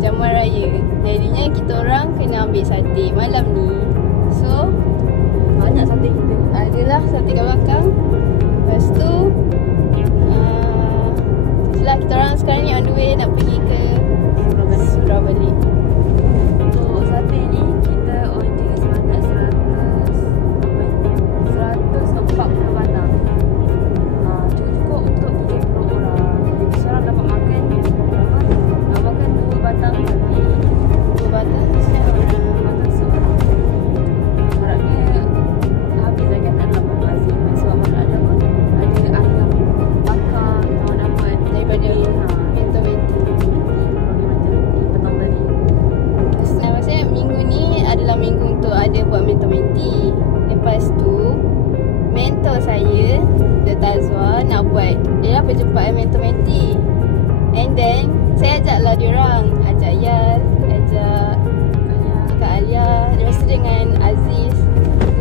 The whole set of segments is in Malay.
Jamuan raya. Jadinya kita orang kena ambil sate malam ni. So banyak sate kita. Adalah sate kat belakang. Lepas tu itulah kita orang sekarang ni on the way nak pergi ke Surau balik. Untuk sate ni kita order sebanyak 140 batang. Cukup untuk 30 orang. Jadi kita orang dapat makan berapa? Nak makan 2 batang sate. 2 batang seorang. 2 batang seorang. Harapnya habis dah kan dalam bazir. Sebab mana ada pun ada ayam bakar kita orang dapat Daripada Mento-Menti. Petang tadi. Maksudnya minggu ni adalah minggu untuk ada buat Mento-Menti. Lepas tu mentor saya, Tazwa, nak buat dia perjumpaan Mento-Menti. And then saya ajaklah diorang, ajak Yal, ajak Kak Alia, lepas tu dengan Aziz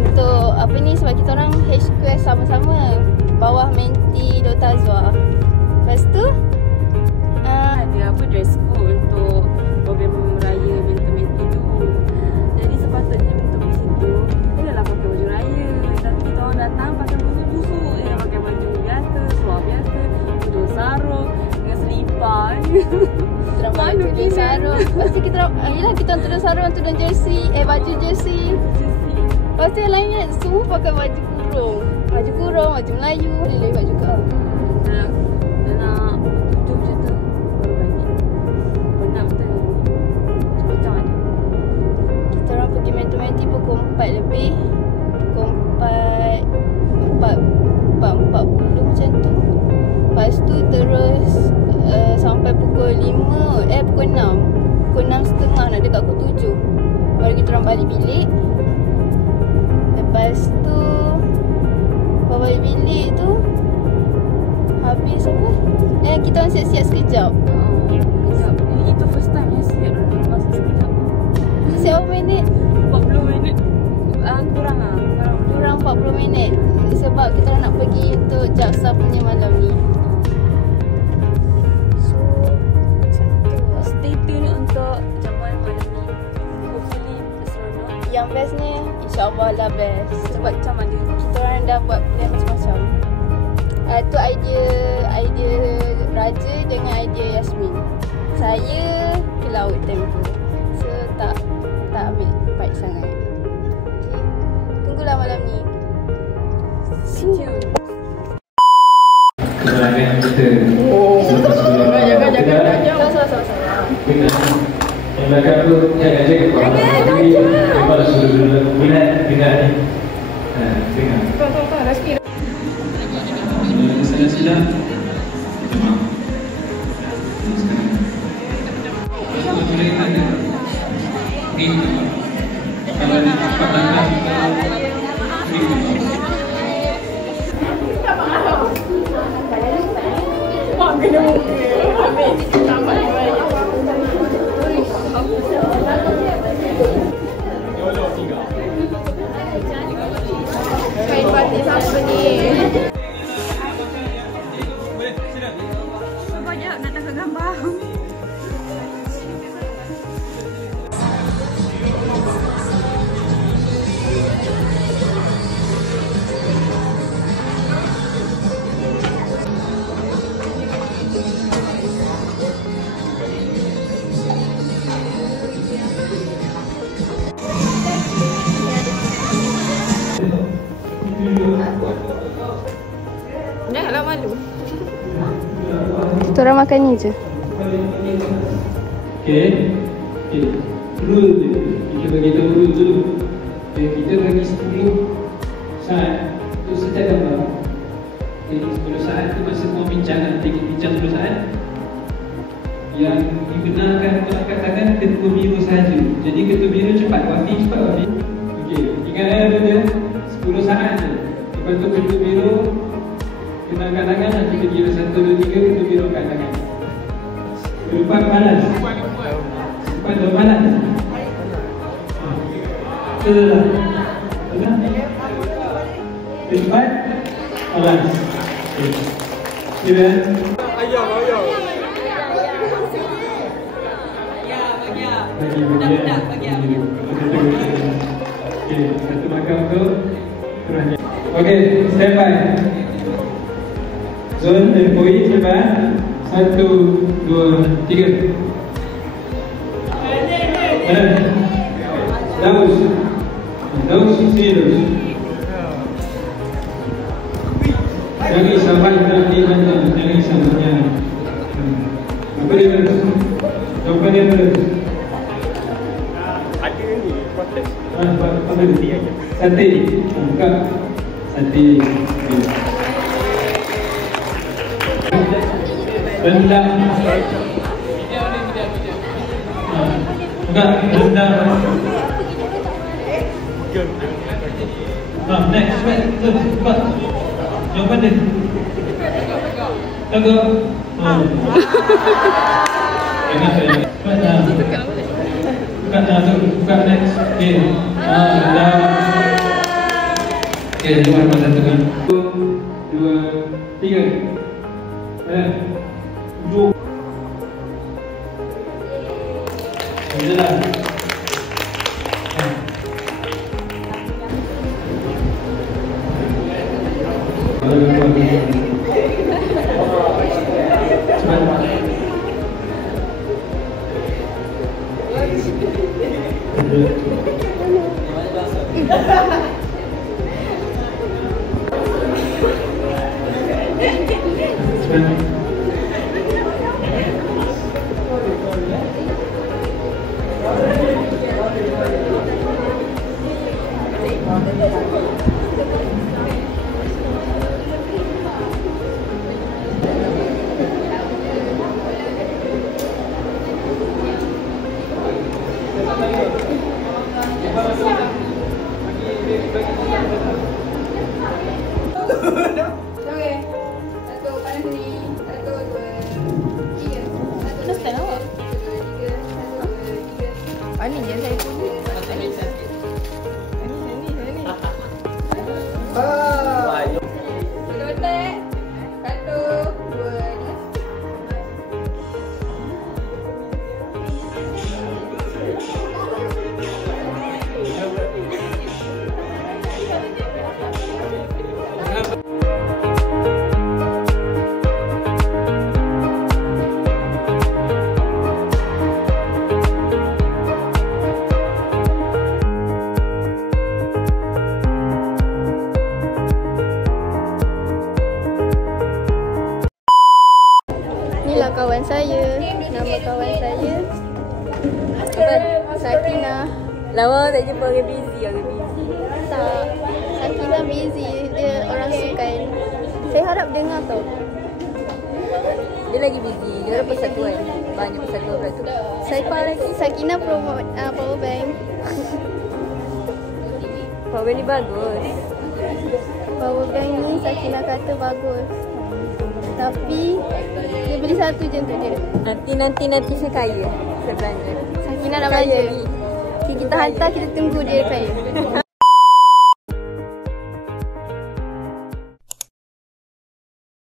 untuk apa ni, sebab kita orang H-Quest sama-sama bawah Menti Tazwa. Lepas tu ada apa dress code untuk program raya Mento-Menti tu. Jadi sepatutnya Mento-Menti tu adalah pakai baju raya. Tapi kita orang datang pakai baju busuk. Pakai baju biasa, seluar biasa, tudung sarung dengan selipar. kita orang pakai tudung sarung. Lepas tu kita orang, yelah kita orang tudung sarung, tudung jersey, baju jersey. Lepas tu yang lainnya semua pakai baju kurung. Baju kurung, baju Melayu, lewat juga. Nak tutup je tu baru balik. Penat betul. Macam mana? Kita orang pergi Mento-Menti pukul 4 lebih. Pukul 4.40 macam tu. Lepas tu terus sampai pukul 5, pukul 6. Pukul 6.30 nak dekat pukul 7. Baru kita orang balik bilik. Lepas tu balik bilik tu habis apa? Kita orang siap-siap sekejap. Sekejap. Itu first time yang siap dalam masa sekejap. Siap berapa minit? 40 minit. Kurang 40 minit. Sebab kita orang nak pergi untuk Jaksa punya malam ni. So macam tu. Stay tune untuk jamuan malam ni. Hopefully seronok. Yang bestnya InsyaAllah lah best. Sebab macam mana? Kita orang dah buat plan macam-macam. Tu idea Raja dengan idea Yasmin. Saya ke laut time tu. So tak ambil baik sangat. Okay. Tunggulah malam ni. Stay tune. Kebenaran kita. Jangan. Yang belakang tu jangan jaga. Lepas suruh minat ni. Dengar. Silap. Memang. Sekarang. Boleh tanya. Ini. Kalau di tempat anda kita ini. Wah, kena muka. Habis. Tambah baik. Kain batik siapa ni? Banyak nak tangkap gambar. Janganlah malu. Kita orang makan ni je. Okay. Rule je. Kita bagi tahu rule dulu. Kita bagi 10 saat untuk setiap gambar. 10 saat tu masa mau bincang, nanti kita bincang 10 saat. Yang dibenarkan untuk angkat tangan ketua biru sahaja. Jadi ketua biru cepat, Wafi cepat Wafi. Okey, ingatlah benda 10 saat je. Lepas tu ketua biru kena angkat tangan, nanti kita kira 1, 2, 3, ketua biru angkat tangan. Keempat balas. Keempat dua balas. Betul. Keempat balas. Kira. Ayam. Bagi. Okey, satu makan untuk kurangnya. Okey, stand by. Zon dan poin siapa? 1, 2, 3. Daus sini Daus. Jangan sampai nanti macam jangan sampainya. Apa dia terus? Jawapan dia terus. Ada ni konteks. Apa dia aja? Sate. Buka. Sate. Rendang. Enggak, rendang. Next, cepat. Jawapan dia. Tegak. Ingat saya. Buka next. Okay. Rendang. Okay, jom mana satu kan. 1, 2, 3. Jom. Jalan. Ani je saya pun. Ani. Inilah kawan saya. Nama kawan saya apa? Sakinah. Lama tak jumpa orang busy. Tak. Sakinah busy. Dia orang sukan. Saya harap dengar tau. Dia lagi busy. Dia ada persatuan. Banyak persatuan pula tu. Sakinah promote power bank. Power bank ni bagus. Power bank ni Sakinah kata bagus. Tapi dia beli satu je untuk dia. Nanti saya kaya. Saya belanja. Sakinah nak belanja. Kita hantar, kita tunggu dia kaya.